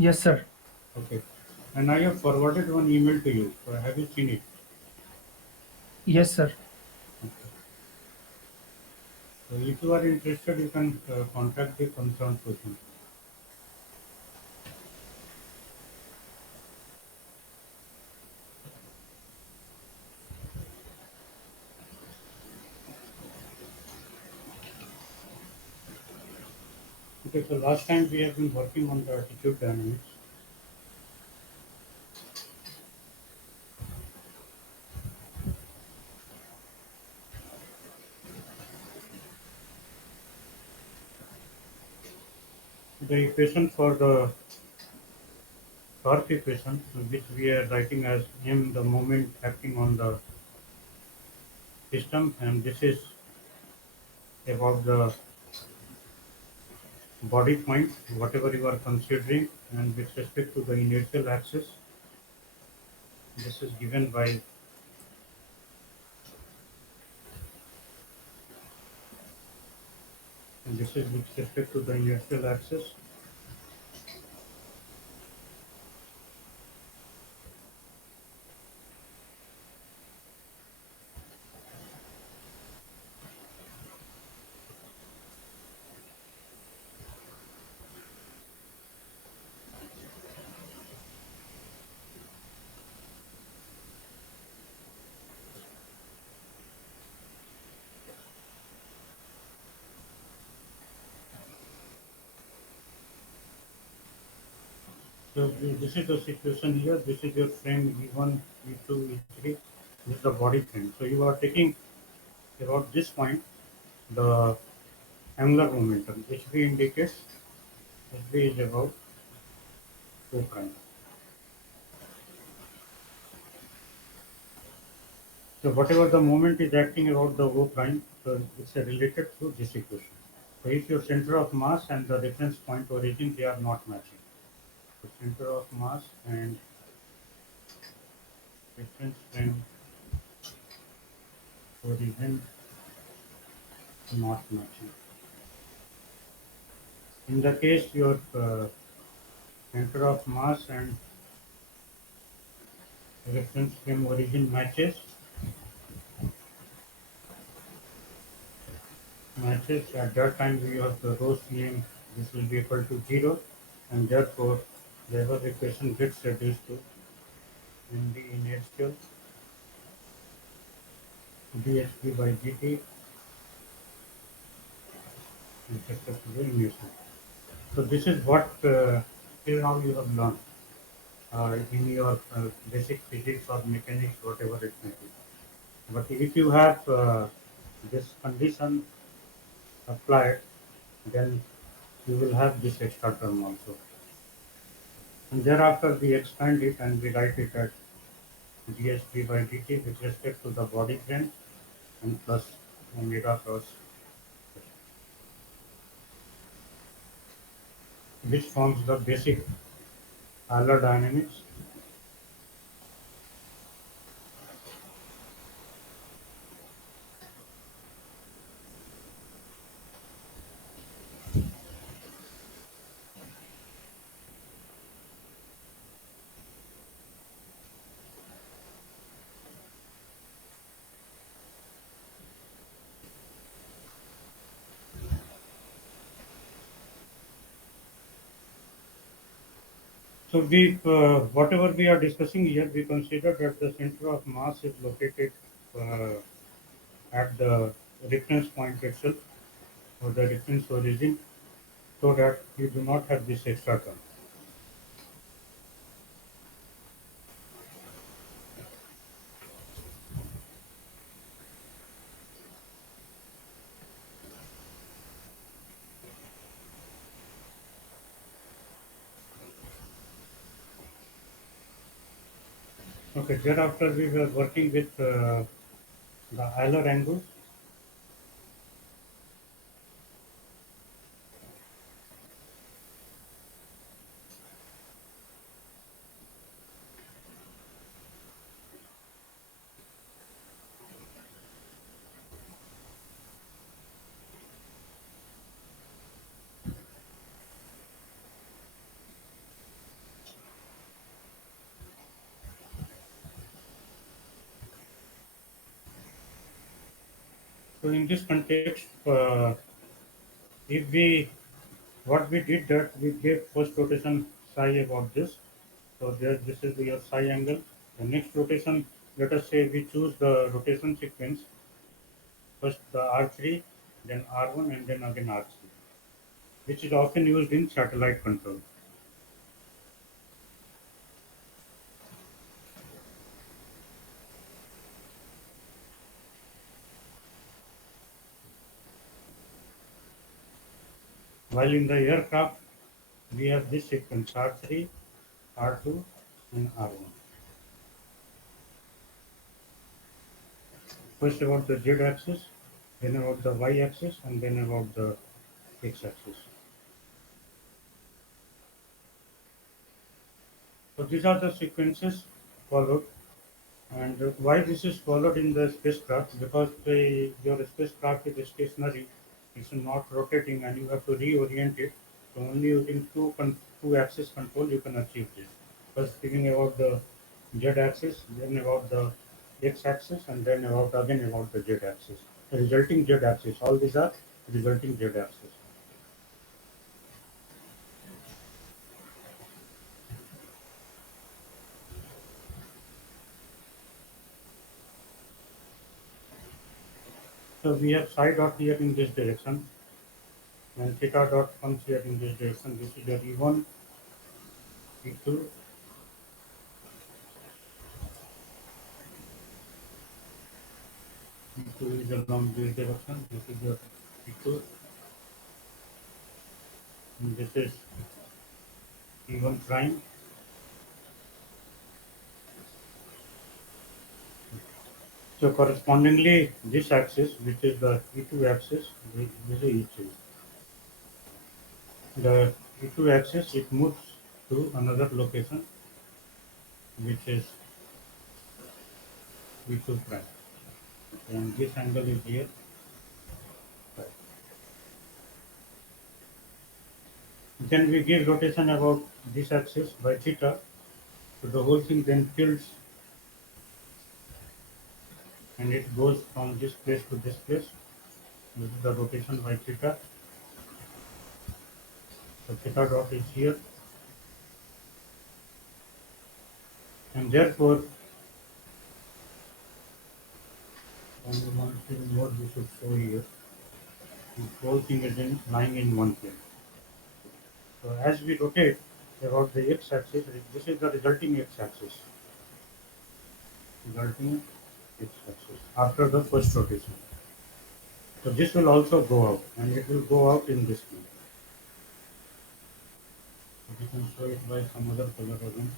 Yes, sir. Okay. And I have forwarded one email to you. So have you seen it? Yes, sir. Okay. So if you are interested, you can contact the concerned person. Okay. So last time we have been working on the attitude dynamics. The equation for the torque equation, which we are writing as m, the moment acting on the system, and this is about the body point, whatever you are considering, and with respect to the inertial axis, this is given by, and this is with respect to the inertial axis. So this is the situation here. This is your frame E1, E2, E3. This is the body frame. So you are taking about this point the angular momentum. HV indicates HV is about O prime. So whatever the moment is acting about the O prime, so it's related to this equation. So if your center of mass and the reference point origin, they are not matching. The center of mass and reference frame origin not matching. In the case your center of mass and reference frame origin matches at that time we have the row CM, this will be equal to 0, and therefore the above equation gets reduced to md inertial dHv by dt with respect to the inertia. So this is what till now you have learned in your basic physics or mechanics, whatever it may be. But if you have this condition applied, then you will have this extra term also. And thereafter we expand it and we write it at dsp by dt with respect to the body frame and plus omega cross, which forms the basic Euler dynamics. So we, whatever we are discussing here, we consider that the center of mass is located uh, at the reference point itself or the reference origin, so that you do not have this extra term. Okay, thereafter we were working with the Euler angles. So in this context, if we what we did that we gave first rotation psi about this. So there, this is your psi angle. The next rotation, let us say we choose the rotation sequence, first the R3, then R1, and then again R3, which is often used in satellite control. While in the aircraft, we have this sequence R3, R2, and R1. First about the Z axis, then about the Y axis, and then about the X axis. So these are the sequences followed. And why this is followed in the spacecraft? Because your spacecraft is stationary, it's not rotating, and you have to reorient it. So only using two axis control you can achieve this. First thinking about the Z axis, then about the X axis, and then again about the Z axis. The resulting Z axis. All these are resulting Z axis. So we have psi dot here in this direction, and theta dot comes here in this direction. This is your E1, E2, E2 is along this direction. This is your E2, and this is E1 prime. So correspondingly, this axis, which is the E2 axis, this is E2. The E2 axis, it moves to another location, which is E2 prime. And this angle is here. Right. Then we give rotation about this axis by theta. So the whole thing then tilts, and it goes from this place to this place. This is the rotation by theta. So theta dot is here, and therefore only one thing more we should show here. The whole thing is lying in one plane. So as we rotate about the x-axis, this is the resulting x-axis. Resulting x-axis after the first rotation. So this will also go out, and it will go out in this plane. So we can show it by some other color again.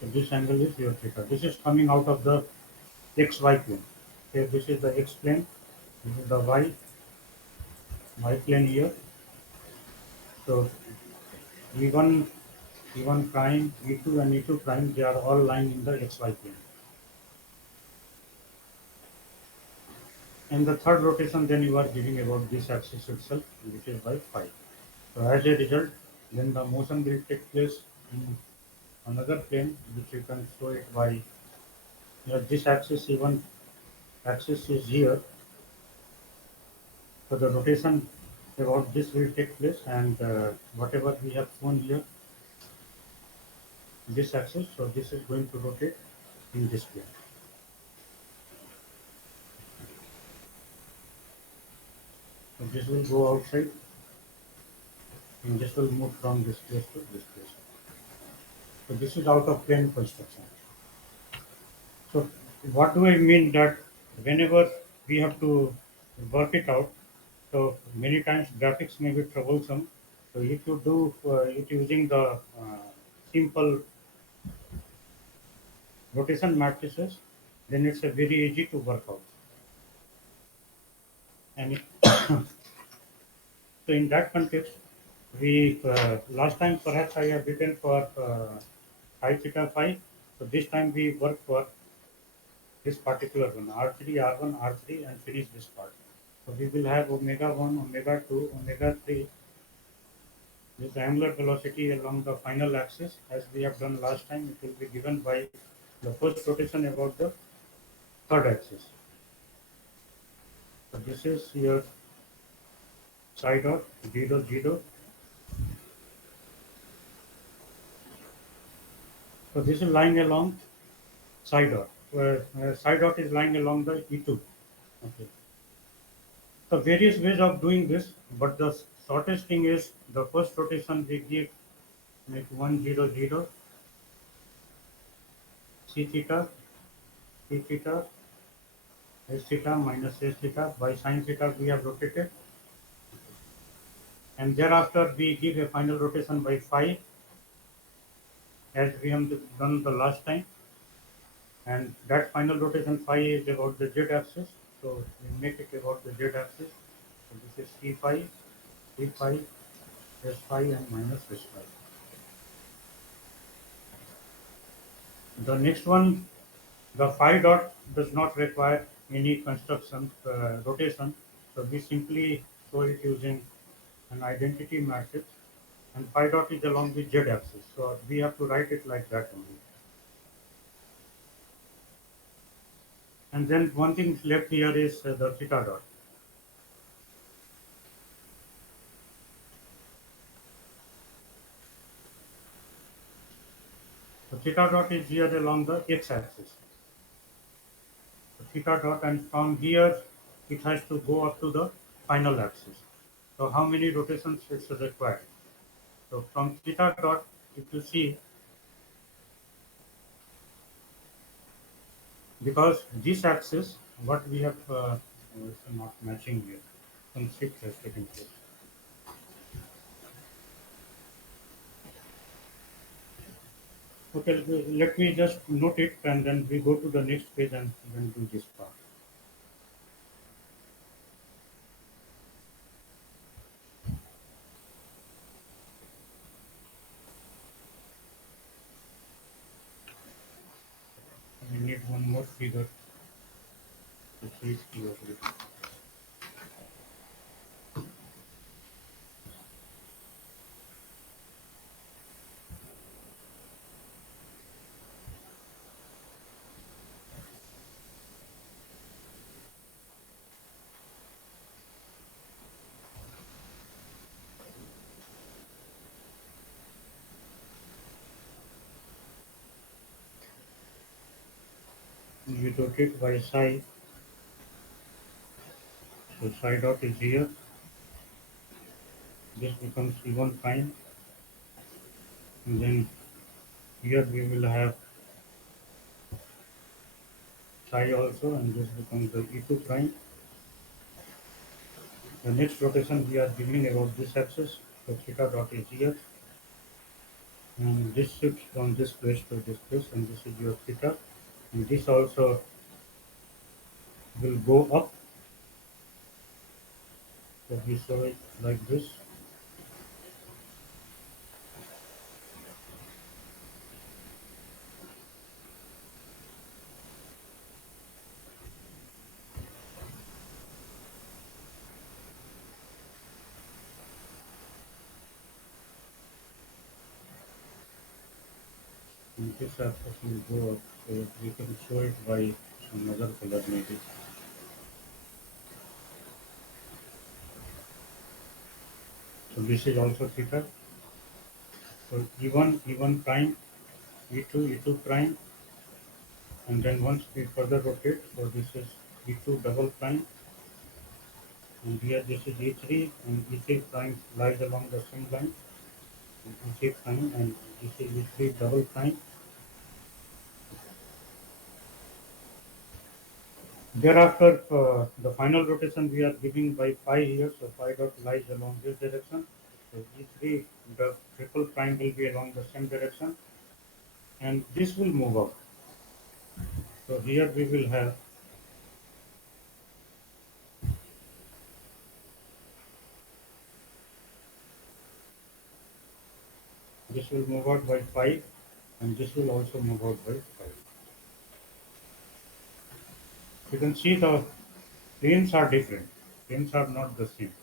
So this angle is your theta. This is coming out of the xy plane. Here this is the x plane. This is the y plane here. So E1, E1 prime, E2 and E2 prime, they are all lying in the xy plane. And the third rotation, then you are giving about this axis itself, which is by phi. So as a result, then the motion will take place in another plane, which you can show it by this axis, E1 axis is here. So the rotation about this will take place, and whatever we have shown here, this axis, so this is going to rotate in this plane. So this will go outside, and this will move from this place to this place. So this is out of plane construction. So what do I mean that whenever we have to work it out, so many times graphics may be troublesome. So if you do it using the simple rotation matrices, then it's a very easy to work out. And so in that context, we last time perhaps I have written for phi theta phi. So this time we work for this particular one, R3, R1, and finish this part. So we will have omega 1, omega 2, omega 3, This angular velocity along the final axis, as we have done last time, it will be given by the first rotation about the third axis. So this is your psi dot 0 0. So this is lying along psi dot, where psi dot is lying along the E2. Okay. So various ways of doing this, but the shortest thing is the first rotation we give like 1 0 0 c theta, p theta, s theta minus s theta by sin theta we have rotated, and thereafter we give a final rotation by phi as we have done the last time, and that final rotation phi is about the z axis, so we make it about the z axis. So this is t phi, p phi, s phi and minus s phi. The next one, the phi dot does not require any construction rotation, so we simply show it using an identity matrix, and phi dot is along the z axis, so we have to write it like that only. And then one thing left here is the theta dot. So theta dot is here along the x axis. So theta dot, and from here it has to go up to the final axis. So how many rotations is required? So from theta dot, if you see, because this axis, what we have is not matching here. Some shift has taken place. Okay, let me just note it and then we go to the next page and then do this part. We need one more figure to see it clearly. We rotate by psi, so psi dot is here. This becomes E1 prime, and then here we will have psi also, and this becomes the E2 prime. The next rotation we are giving about this axis, so theta dot is here, and this shifts from this place to this place, and this is your theta, and this also will go up. So we show it like this. And this axis will go up, so we can show it by some other color maybe. So this is also theta. So E1, E1 prime, E2, E2 prime, and then once we further rotate, so this is E2 double prime, and here this is E3, and E3 prime lies along the same line, and E3 prime, and this is E3 double prime. Thereafter, the final rotation we are giving by phi here, so phi dot lies along this direction. So E3, the triple prime will be along the same direction, and this will move up. So here we will have this will move out by 5, and this will also move out by 5. You can see the planes are different. Planes are not the same.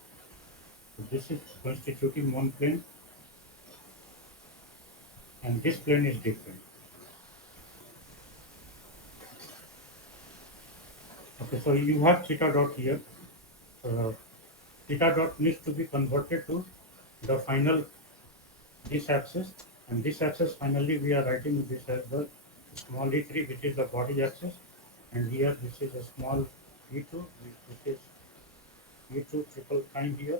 So this is constituting one plane, and this plane is different. Okay, so you have theta dot here. So theta dot needs to be converted to the final this axis, and this axis finally we are writing this as the small e3, which is the body axis, and here this is a small e2, which is e2 triple prime here,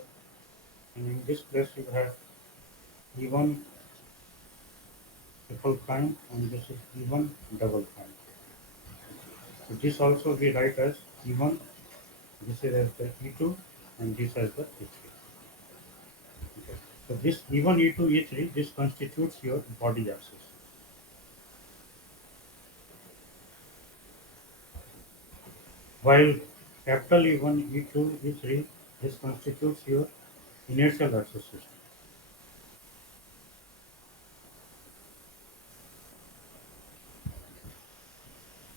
and in this place you have e1 triple prime, and this is e1 double prime. So this also we write as e1, this is as the e2, and this as the e3. Okay. So this e1, e2, e3, this constitutes your body axis. While capital E1, E2, E3, this constitutes your inertial axis system.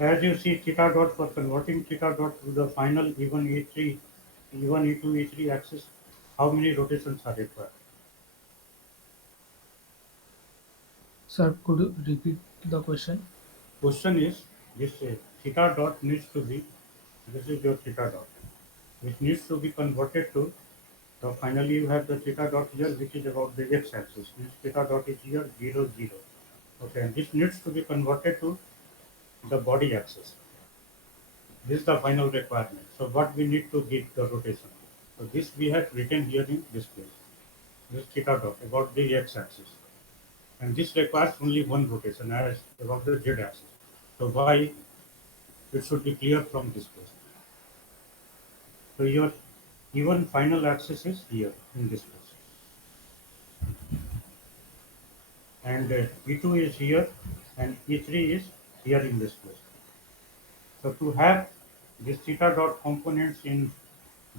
As you see, theta dot for converting theta dot to the final E1, E3, E1, E2, E3 axis, how many rotations are required? Sir, could you repeat the question? Question is, this theta dot needs to be, this is your theta dot, which needs to be converted to, so finally you have the theta dot here, which is about the x-axis. This theta dot is here, 0, 0. Okay, and this needs to be converted to the body axis. This is the final requirement. So what we need to get the rotation. So this we have written here in this place. This theta dot about the x-axis. And this requires only one rotation as about the z-axis. So why it should be clear from this place. So your even final axis is here in this place. And E2 is here and E3 is here in this place. So to have this theta dot components in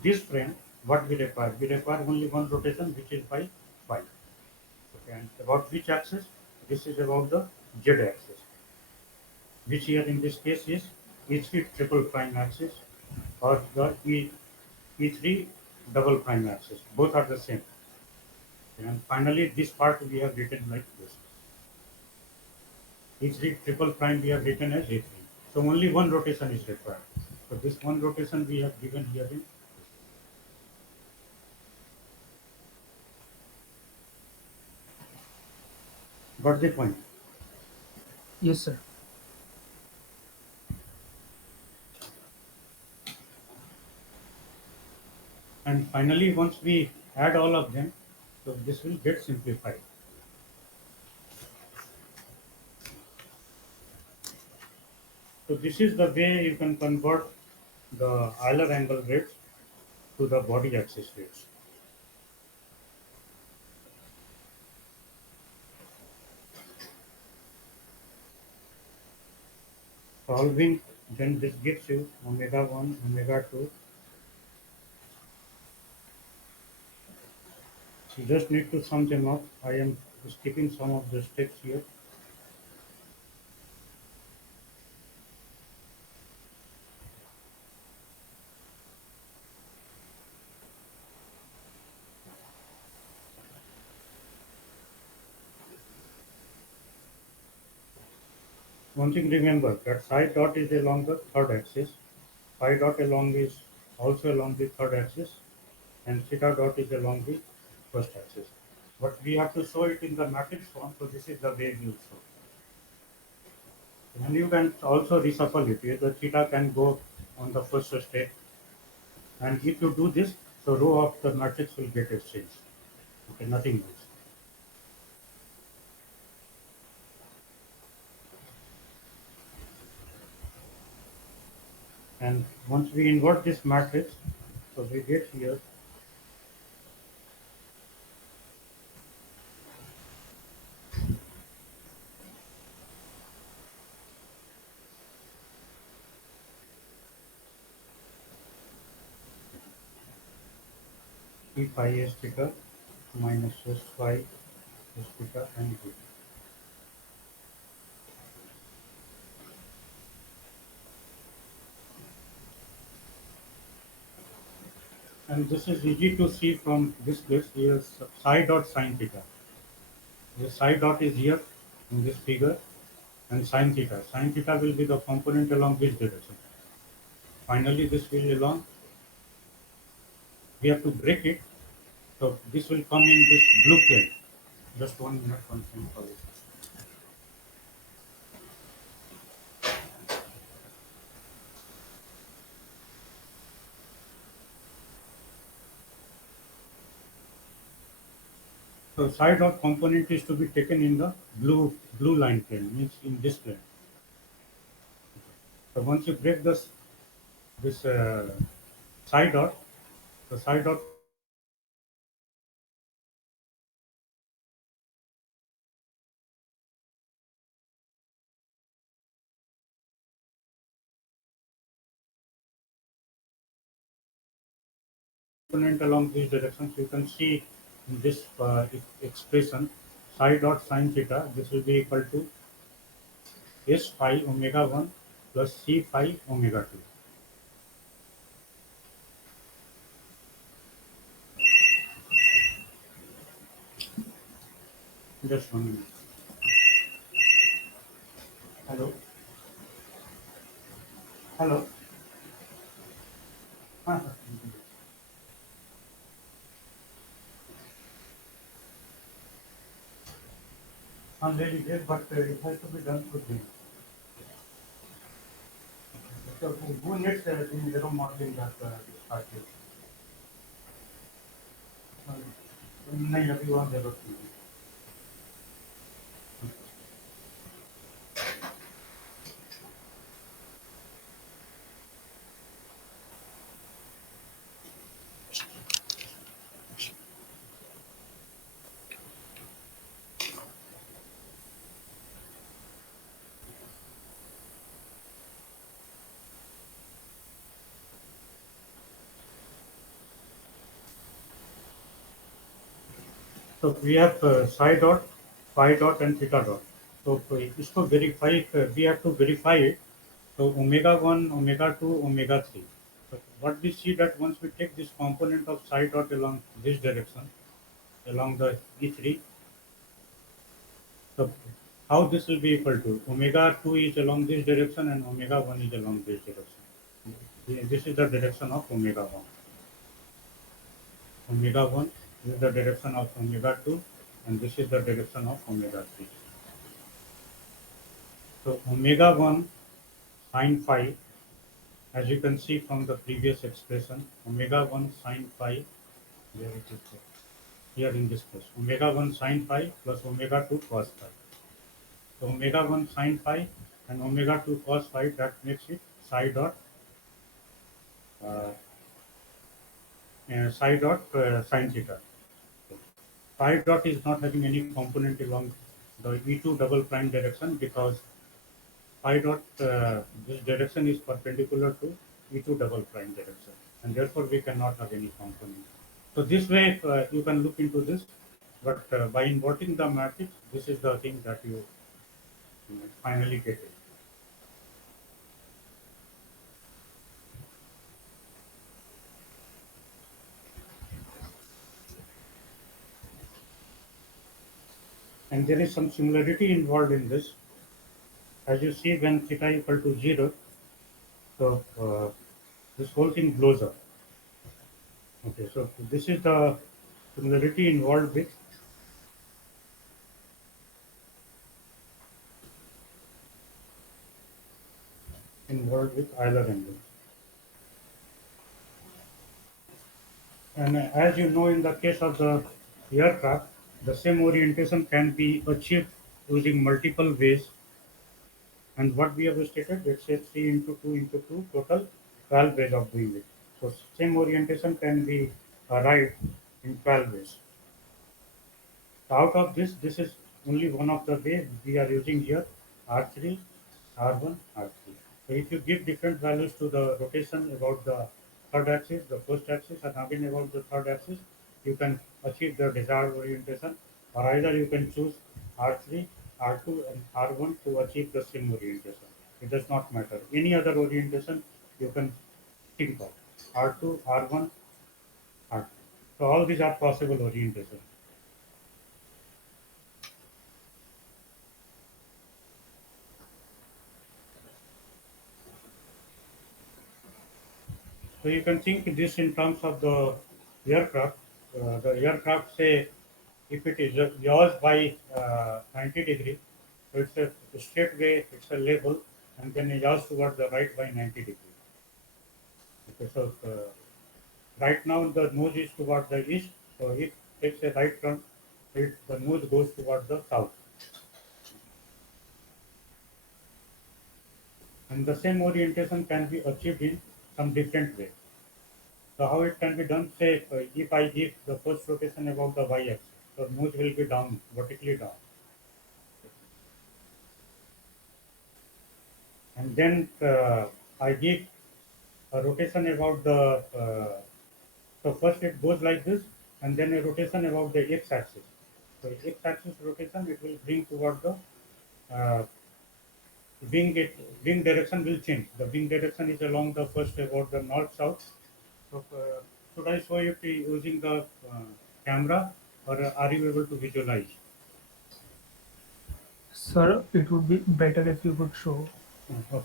this frame, what we require? We require only one rotation, which is by phi. Okay, and about which axis? This is about the z axis, which here in this case is E3 triple prime axis or the E3 double prime axis. Both are the same. And finally, this part we have written like this. E3 triple prime we have written as A3. So only one rotation is required. So this one rotation we have given here in. Got the point? Yes, sir. And finally, once we add all of them, so this will get simplified. So this is the way you can convert the Euler angle rates to the body axis rates. Solving, then this gives you omega 1, omega 2. You just need to sum them up. I am skipping some of the steps here. One thing remember that psi dot is along the third axis, phi dot along is also along the third axis, and theta dot is along the first axis. But we have to show it in the matrix form, so this is the way we will show. And you can also reshuffle it. The theta can go on the first state, and if you do this, so row of the matrix will get exchanged. Okay, nothing else. And once we invert this matrix, so we get here E phi s theta minus s phi s theta and b. And this is easy to see from this place. Here psi dot sine theta. The psi dot is here in this figure, and sine theta. Sine theta will be the component along this direction. Finally, this will along, we have to break it, so this will come in this blue plane. Just 1 minute, one thing for it. So side dot component is to be taken in the blue line plane, means in this plane. So once you break this side dot, the side dot component along these directions, you can see in this expression psi dot sine theta, this will be equal to s phi omega 1 plus c phi omega 2. Just 1 minute. Hello? Hello? हाँ, हाँ, हाँ, ले लीजिए, but it has to be done quickly. So who needs in zero modeling that party? नहीं, अभी वहाँ जरूरत नहीं है. So we have psi dot, phi dot, and theta dot. So इसको verify, we have to verify it. So omega 1, omega 2, omega 3. So what we see that once we take this component of psi dot along this direction, along the E3, so how this will be equal to omega 2 is along this direction and omega 1 is along this direction. This is the direction of omega 1. Omega 1 is the direction of omega 2, and this is the direction of omega 3. So omega 1 sine phi, as you can see from the previous expression, omega 1 sine phi, where it is here in this case, omega 1 sine phi plus omega 2 cos phi. So omega 1 sine phi and omega 2 cos phi, that makes it psi dot uh, psi dot sine theta. Phi dot is not having any component along the E2 double prime direction because phi dot this direction is perpendicular to E2 double prime direction, and therefore we cannot have any component. So this way you can look into this, but by inverting the matrix, this is the thing that you finally get it. And there is some similarity involved in this. As you see, when theta equal to 0, so this whole thing blows up. Okay, so this is the similarity involved with Euler angle. And as you know, in the case of the aircraft, the same orientation can be achieved using multiple ways. And what we have stated, let's say 3 into 2 into 2, total 12 ways of doing it. So same orientation can be arrived in 12 ways. So out of this, this is only one of the way we are using here, R3, R1, R3. So if you give different values to the rotation about the third axis, the first axis, and again about the third axis, you can achieve the desired orientation, or either you can choose R3, R2, and R1 to achieve the same orientation. It does not matter. Any other orientation you can think of. R2, R1, R2. So all these are possible orientations. So you can think this in terms of the aircraft. The aircraft say if it is yaws by 90 degree, so it's a straight way, it's a level, and then it yaws towards the right by 90 degree. Okay, so right now the nose is towards the east, so it takes a right turn, the nose goes towards the south. And the same orientation can be achieved in some different way. So how it can be done? Say if I give the first rotation about the y-axis, so nose will be down, vertically down, and then I give a rotation about the. So first it goes like this, and then a rotation about the x-axis. So x-axis rotation it will bring toward the uh, wing. Wing direction will change. The wing direction is along the first about the north south. So should I show it using the camera, or are you able to visualize? Sir, it would be better if you could show. Okay.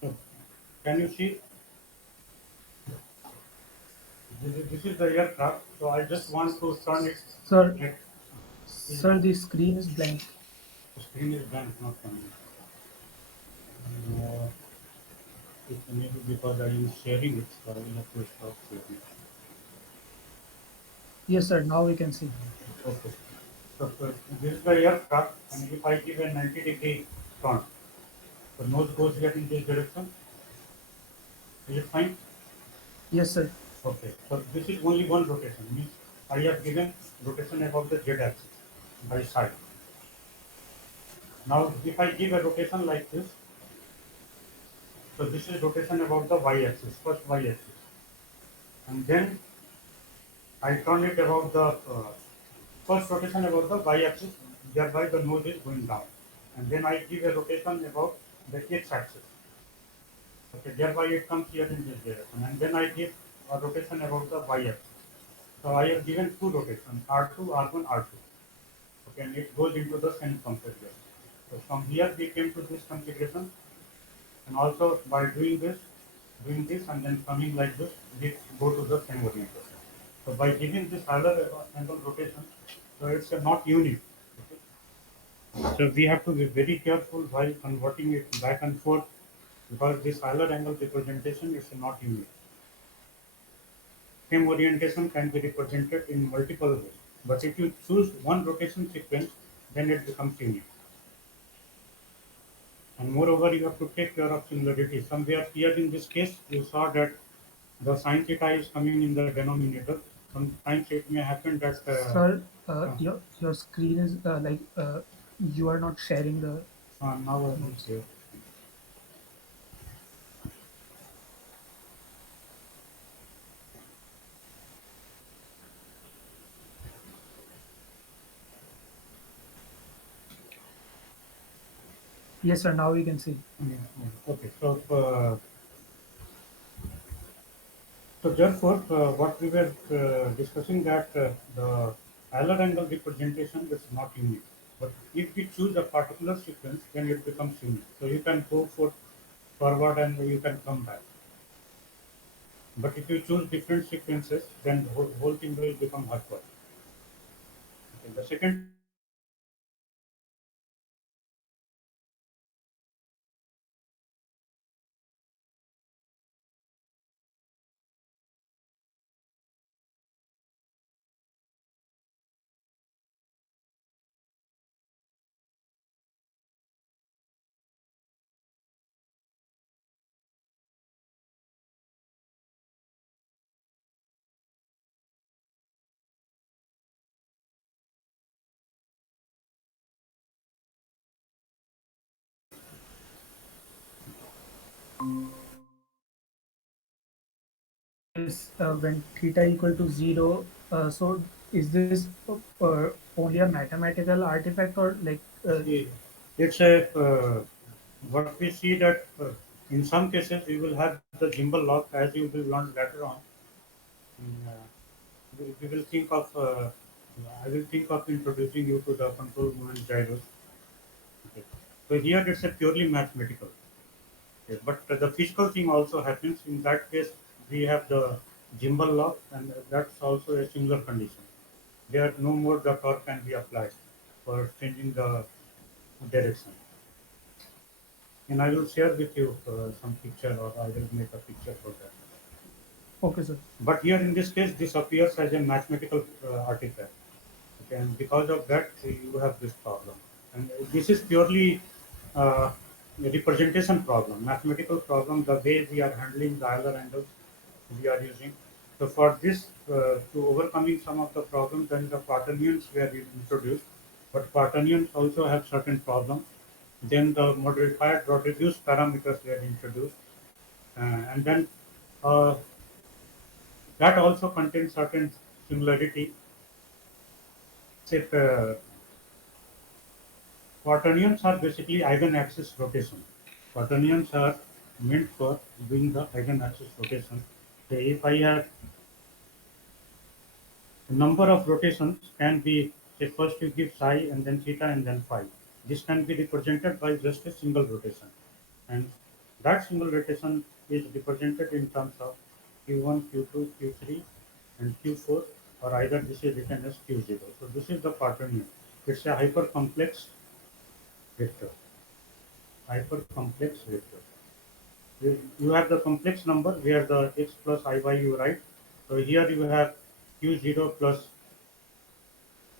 So can you see? This is the aircraft. So I just want to turn it. Sir, At, sir, the screen is blank. the screen is blank, not coming. Uh, it may be because I am sharing it, so I will have to stop sharing. Yes, sir, now we can see. Okay. So this is the aircraft, and if I give a 90-degree turn, the nose goes here in this direction. Is it fine? Yes, sir. Okay. So this is only one rotation. Means I have given rotation about the z-axis by side. Now, if I give a rotation like this, so this is rotation about the y-axis, first y-axis, and then I turn it about the first rotation about the y-axis, thereby the nose is going down, and then I give a rotation about the x-axis. Okay, thereby it comes here in this direction, and then I give a rotation about the y-axis. So I have given two rotations, R2, R1, R2. Okay, and it goes into the same configuration. So from here we came to this configuration, and also by doing this, and then coming like this, we go to the same orientation. So by giving this higher angle rotation, so it's not unique. Okay? So we have to be very careful while converting it back and forth, because this higher angle representation is not unique. Same orientation can be represented in multiple ways, but if you choose one rotation sequence, then it becomes unique. And moreover, you have to take care of similarity. Somewhere here in this case, you saw that the sin theta is coming in the denominator. Sometimes it may happen that Sir, uh, your screen is you are not sharing the now I will notes. say. Yes, sir, now we can see. Okay, so therefore, what we were discussing that the Euler angle representation is not unique. But if we choose a particular sequence, then it becomes unique. So you can go for forward and you can come back. But if you choose different sequences, then the whole thing will become awkward. Okay, the second Is when theta equal to zero. So is this only a mathematical artifact or like see, It's a what we see that in some cases you will have the gimbal lock as you will learn later on. And, we will think of I will think of introducing you to the control movement gyros. Okay. So here it's a purely mathematical. Okay. But the physical thing also happens. In that case, we have the gimbal lock, and that's also a similar condition. There no more the torque can be applied for changing the direction. And I will share with you some picture, or I will make a picture for that. Okay, sir. But here in this case, this appears as a mathematical artifact. Okay, and because of that, you have this problem. And this is purely a representation problem, mathematical problem, the way we are handling the Euler angles we are using. So for this, to overcoming some of the problems, then the quaternions were introduced. But quaternions also have certain problems. Then the modified or reduced parameters were introduced. And then uh, that also contains certain similarity. If quaternions are basically eigen-axis rotation. Quaternions are meant for doing the eigen-axis rotation. So if I have a number of rotations can be, say first you give psi and then theta and then phi. This can be represented by just a single rotation. And that single rotation is represented in terms of Q1, Q2, Q3 and Q4, or either this is written as Q0. So this is the quaternion. It's a hyper complex vector. Hyper complex vector. You have the complex number where the x plus iy you write. So here you have q0 plus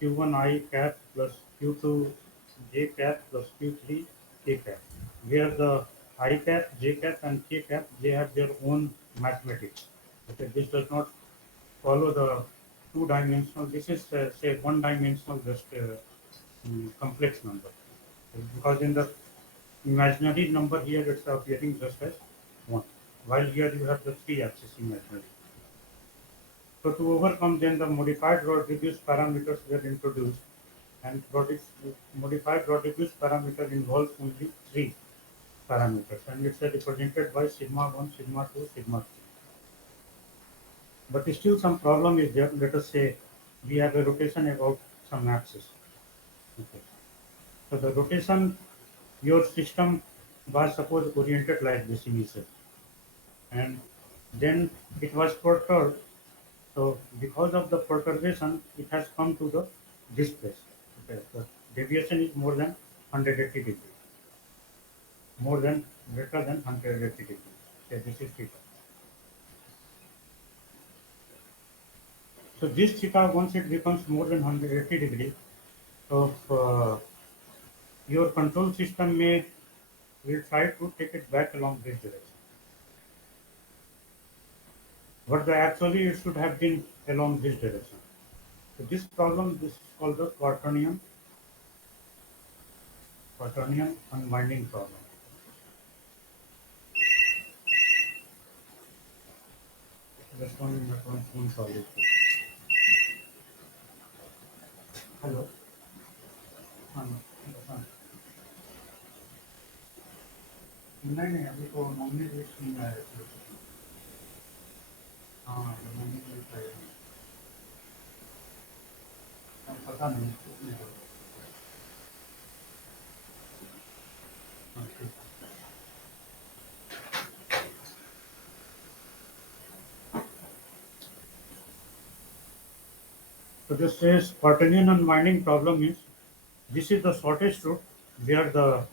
q1 I cap plus q2 j cap plus q3 k cap. Where the I cap, j cap, and k cap they have their own mathematics. Okay, this does not follow the two-dimensional. This is say one-dimensional just complex number because in the imaginary number here it's appearing just as 1, while here you have the 3 axis imaginary. So to overcome then the modified rod reduced parameters were introduced, and modified rod reduced parameter involves only 3 parameters, and it's represented by sigma 1, sigma 2, sigma 3. But still some problem is there. Let us say we have a rotation about some axis. Okay. So the rotation, your system was suppose oriented like this initially, and then it was perturbed. So because of the perturbation, it has come to the this place. Okay, the deviation is more than 180 degrees, more than greater than 180 degrees. Okay, this is theta. So this theta, once it becomes more than 180 degrees, so your control system may will try to take it back along this direction. But actually it should have been along this direction. So this is called the quaternion unwinding problem. Just 1 minute, one phone call is there. Hello हाँ हाँ नहीं नहीं अभी तो nominee list नहीं आया है हाँ नॉमिनी लिस्ट आया है पता नहीं किसने है। हाँ, ठीक। So this says quaternion unwinding problem is this is the shortest route where the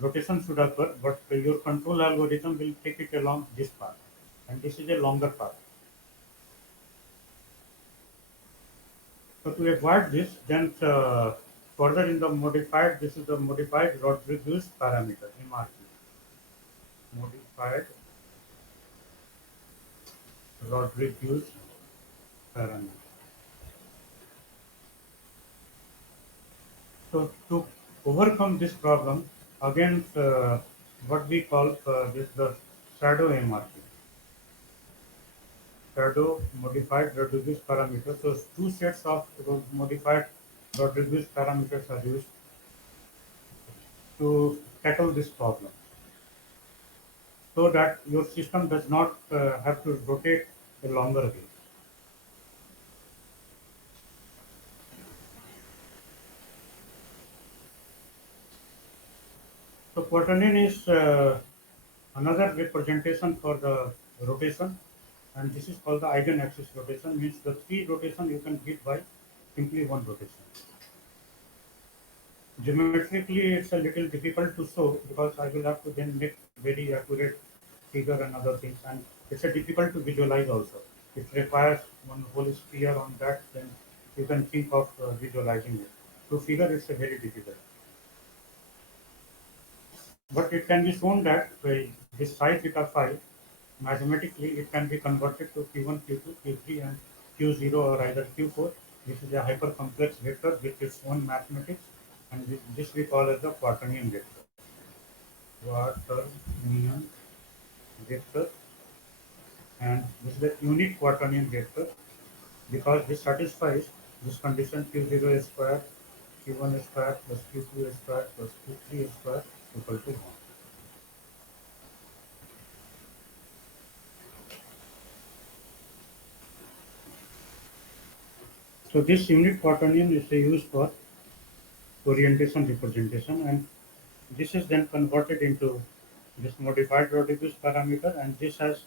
rotation should occur, but your control algorithm will take it along this path, and this is a longer path. So to avoid this, then further in the modified, this is the modified Rodriguez parameter (MRP). Modified Rodriguez parameter. So to overcome this problem, again what we call this the shadow MRP, shadow modified Rodriguez parameter. So two sets of modified Rodriguez parameters are used. to tackle this problem so that your system does not have to rotate a longer way. So quaternion is another representation for the rotation, and this is called the eigenaxis rotation. Means the three rotation you can get by simply one rotation. Geometrically, it's a little difficult to show because I will have to then make very accurate figure and other things, and it's a difficult to visualize also. It requires one whole sphere on that, then you can think of visualizing it. To figure, it's a very difficult. But it can be shown that this psi theta phi, mathematically, it can be converted to Q1, Q2, Q3, and Q0 or either Q4. This is a hypercomplex vector with its own mathematics, and this we call as the quaternion vector. Quaternion vector, and this is a unique quaternion vector because this satisfies this condition Q0 square, Q1 square plus Q2 square plus Q3 square equal to 1. So this unit quaternion is used for orientation representation, and this is then converted into this modified Rodriguez parameter, and this has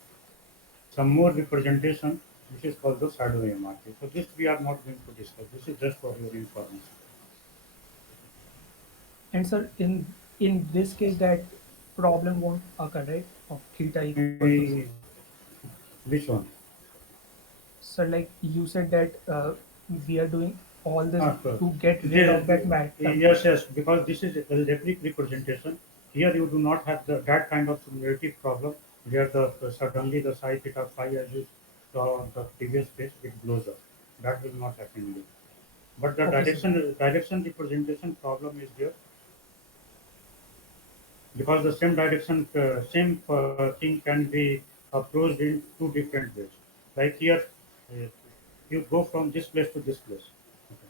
some more representation which is called the shadow MRT. So this we are not going to discuss. This is just for your information. And sir, in this case, that problem won't occur, right? Of theta equal to Eh, Which one? so like you said that we are doing all this So to get rid of that term. yes, yes, because this is algebraic representation. Here you do not have that kind of similarity problem where suddenly the psi theta phi as you saw on the previous page it blows up. That will not happen here. But the Okay, sir. direction representation problem is there because the same thing can be approached in two different ways. Like here, uh, you go from this place to this place. Okay.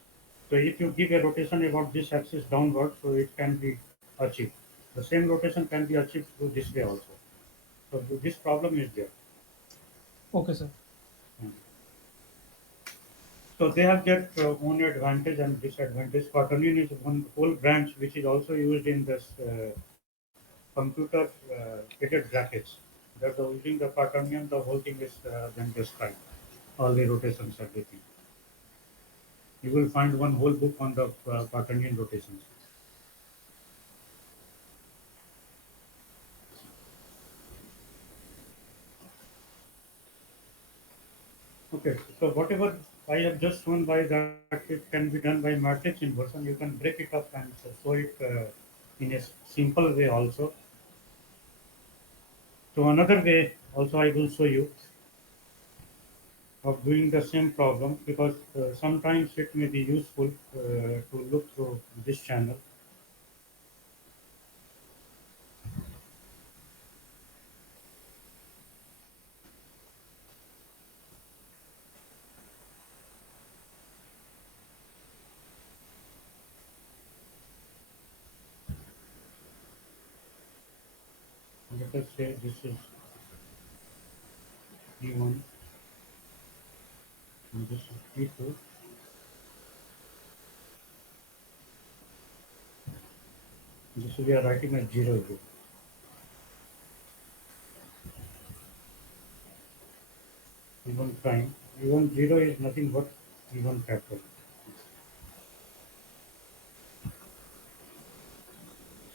So if you give a rotation about this axis downward, so it can be achieved. The same rotation can be achieved through this way also. So this problem is there. Okay, sir. Mm. So they have their own advantage and disadvantage. Quaternion is one whole branch which is also used in this computer aided brackets. That using the quaternion, the whole thing is then described. All the rotations, everything. You will find one whole book on the quaternion rotations. Okay, so whatever I have just shown by that it can be done by matrix inversion. You can break it up and show it in a simple way also. So another way also I will show you of doing the same problem because sometimes it may be useful to look through this channel. Let us say this is P1 and this is P2. This we are writing as 0 here. P1 prime. P1 0 is nothing but P1 factor.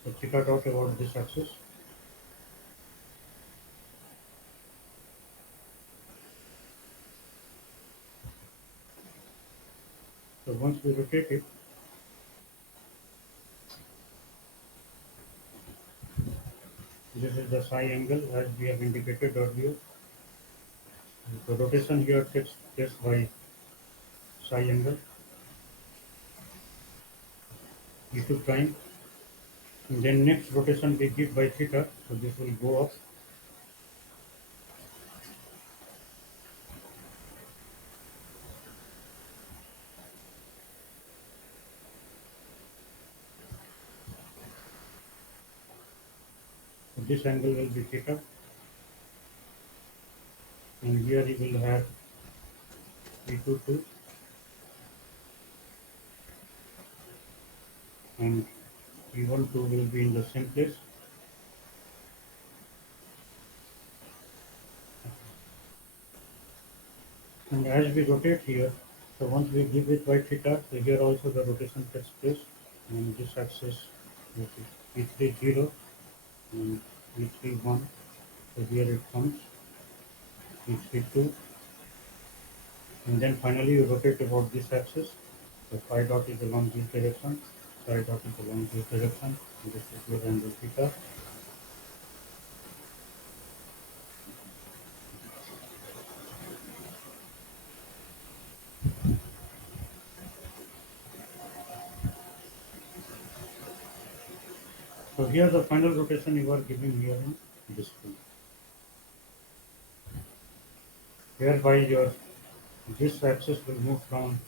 So theta dot about this axis. So once we rotate it, this is the psi angle as we have indicated earlier. The rotation here takes place by psi angle E2 prime. And then next rotation we give by theta, so this will go up. this angle will be theta, and here you will have E22, and E12 will be in the same place. And as we rotate here, so once we give it y theta, so here also the rotation takes place, and this axis is E30 and E31. So here it comes E32, and then finally you rotate about this axis. So phi dot is along this direction, phi dot is along this direction. This is your angle theta. So here the final rotation you are giving here in this field, whereby your this axis will move from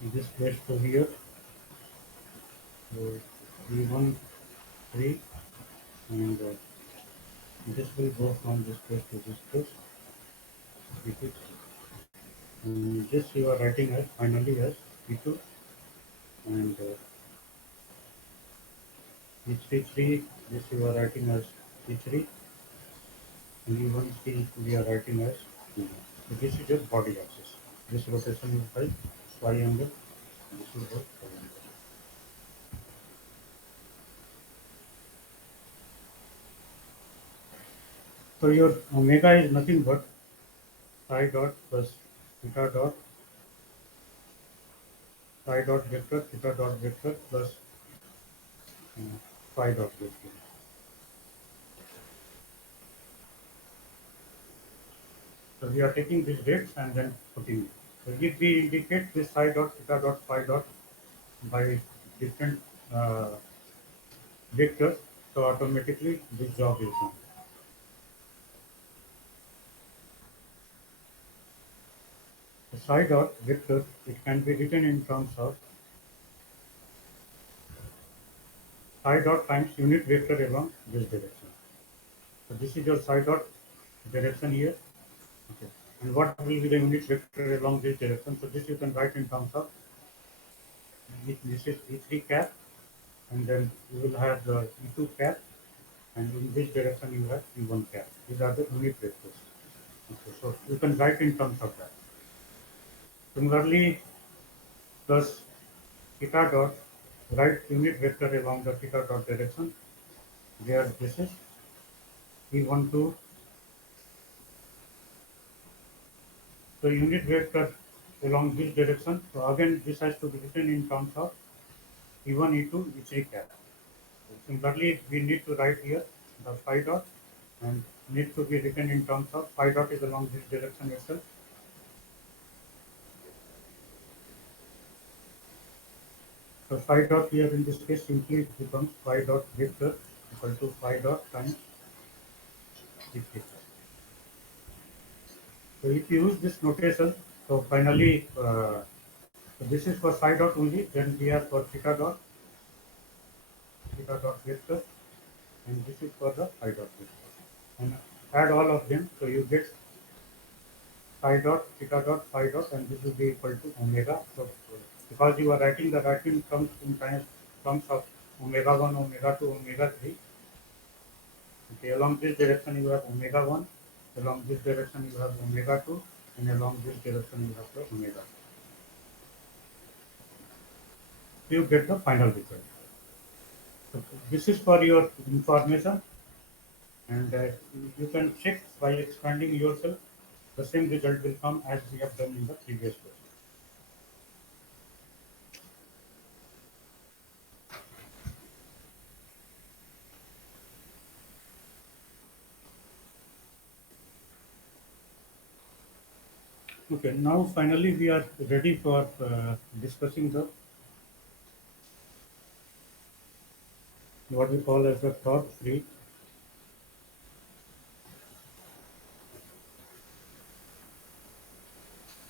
this place to here. So V1, 3, and this will go from this place to this place. V2, and this you are writing as finally as V2, and V33, this you are writing as V3, and V1C we are writing as V1. So this is your body axis. This rotation is by phi angle. This is by phi angle. So your omega is nothing but phi dot plus theta dot phi dot vector theta dot vector plus uh, phi dot vector. So we are taking these rates and then putting it. So if we indicate this phi dot theta dot phi dot by different vectors, so automatically this job is done. The psi dot vector, it can be written in terms of psi dot times unit vector along this direction. So this is your psi dot direction here. Okay. And what will be the unit vector along this direction? So this you can write in terms of this is E3 cap, and then you will have the E2 cap, and in this direction you have E1 cap. These are the unit vectors. Okay, so you can write in terms of that. Similarly, plus theta dot, write unit vector along the theta dot direction, where this is E12. So unit vector along this direction. So again, this has to be written in terms of E1, E2, E3 cap. Similarly, we need to write here the phi dot, and need to be written in terms of phi dot is along this direction itself. So phi dot here in this case simply becomes phi dot vector equal to phi dot times theta. So if you use this notation, so finally, so this is for psi dot only, then we have for theta dot vector, and this is for the phi dot vector. And add all of them, so you get phi dot, theta dot, phi dot, and this will be equal to omega. So because you are writing the writing terms in terms of omega 1, omega 2, omega 3. Okay, along this direction you have omega 1, along this direction you have omega 2, and along this direction you have the omega. So you get the final result. So this is for your information, and you can check by expanding yourself. The same result will come as we have done in the previous question. Okay, now finally we are ready for discussing the what we call as the torque free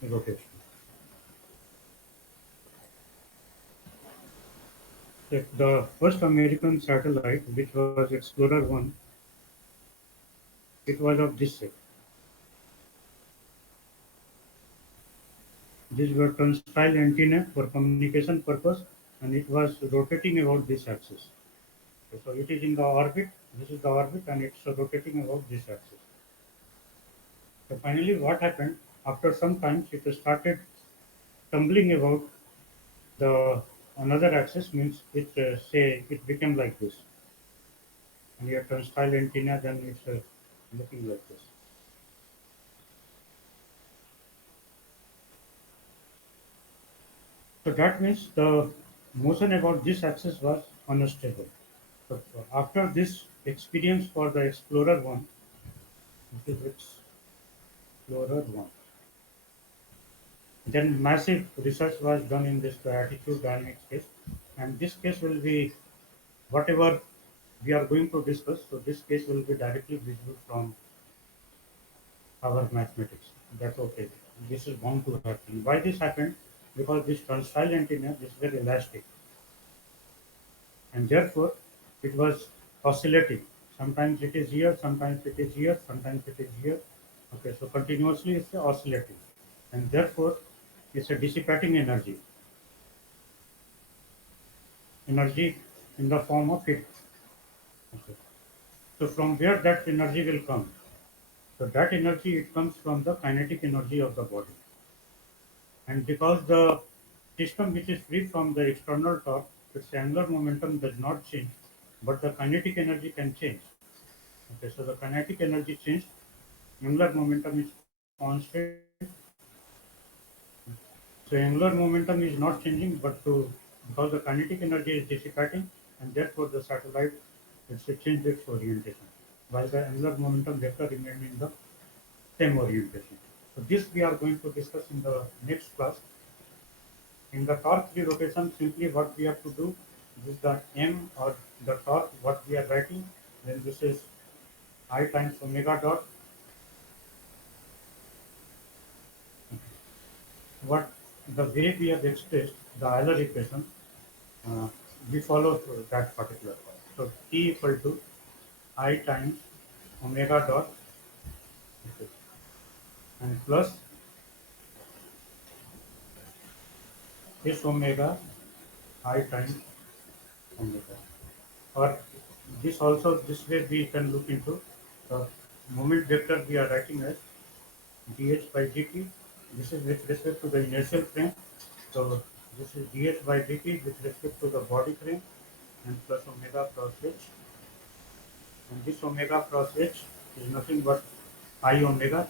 rotation. The first American satellite, which was Explorer 1, it was of this shape. These were turnstile antenna for communication purpose, and it was rotating about this axis. Okay, so it is in the orbit. This is the orbit, and it's rotating about this axis. So finally, what happened? After some time, it started tumbling about the another axis. Means it say it became like this, and your turnstile antenna then it's looking like this. So that means the motion about this axis was unstable. So after this experience for the Explorer 1, this is Explorer 1, then massive research was done in this attitude dynamics case, and this case will be whatever we are going to discuss. So this case will be directly visible from our mathematics. That's okay. This is bound to happen. Why this happened? Because this turnstile antenna is very elastic, and therefore it was oscillating. Sometimes it is here, sometimes it is here, sometimes it is here. Okay, so continuously it's oscillating, and therefore it's a dissipating energy in the form of heat. Okay. So from where that energy will come? So that energy it comes from the kinetic energy of the body, and because the system which is free from the external torque, its angular momentum does not change, but the kinetic energy can change. Okay, so the kinetic energy changed, angular momentum is constant. So angular momentum is not changing, but because the kinetic energy is dissipating, and therefore the satellite it's changed its orientation, while the angular momentum vector remained in the same orientation. So this we are going to discuss in the next class. In the torque free rotation, simply what we have to do is the m or the torque what we are writing. Then this is I times omega dot. What the way we have expressed the Euler equation, uh, we follow that particular one. So T equal to I times omega dot and plus S omega I times omega. Or this also this way we can look into the moment vector we are writing as dh by dt. This is with respect to the inertial frame. So this is dh by dt with respect to the body frame and plus omega cross h. And this omega cross h is nothing but I omega.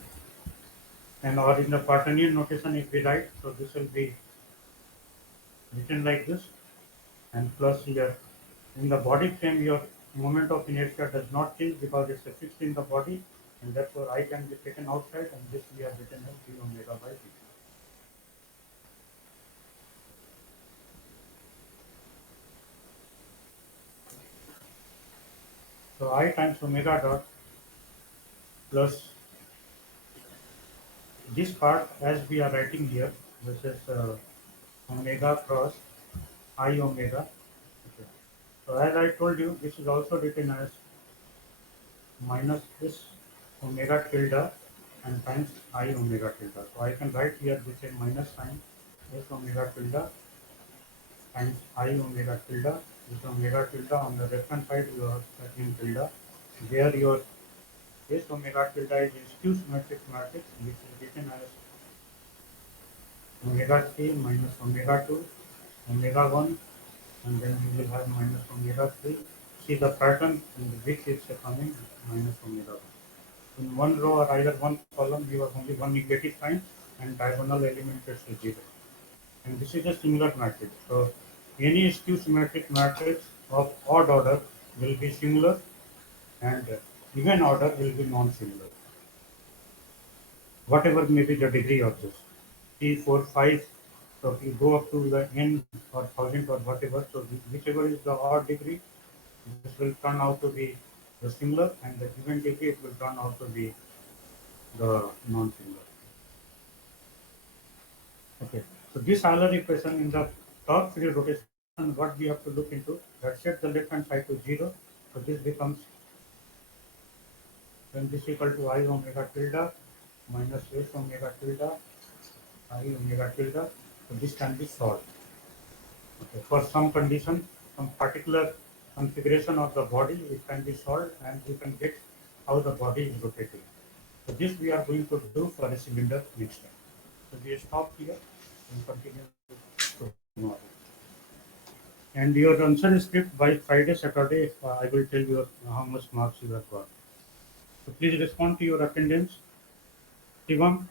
And or in the quaternion notation if we write, so this will be written like this and plus here in the body frame your moment of inertia does not change because it's fixed in the body and therefore I can be taken outside and this we have written as d omega by dt. So I times omega dot plus this part as we are writing here, this is omega cross I omega. Okay. So as I told you, this is also written as minus this omega tilde and times I omega tilde. So I can write here this is minus sign s omega tilde times I omega tilde. This omega tilde on the left hand side you are in tilde. There your s omega tilde is skew symmetric matrix which is written as omega 3 minus omega 2 omega 1 and then you will have minus omega 3. See the pattern in which it's coming minus omega 1. In one row or either one column, you have only one negative sign and diagonal element is 0. And this is a similar matrix. So any skew symmetric matrix of odd order will be similar and even order will be non-similar. Whatever may be the degree of this. 3, 4, 5. So if you go up to the n or thousand or whatever, so whichever is the odd degree, this will turn out to be the similar and the even degree it will turn out to be the non-similar. Okay. So this Euler equation in the torque free rotation what we have to look into, let's set the left hand side to 0. So this becomes, then this equal to I omega tilde minus S omega tilde I omega tilde. So this can be solved. Okay. For some condition, some particular configuration of the body, it can be solved and you can get how the body is rotating. So this we are going to do for a cylinder next time. So we stop here and continue tomorrow. And your answer script by Friday, Saturday, I will tell you how much marks you have got. So please respond to your attendance. Shivam,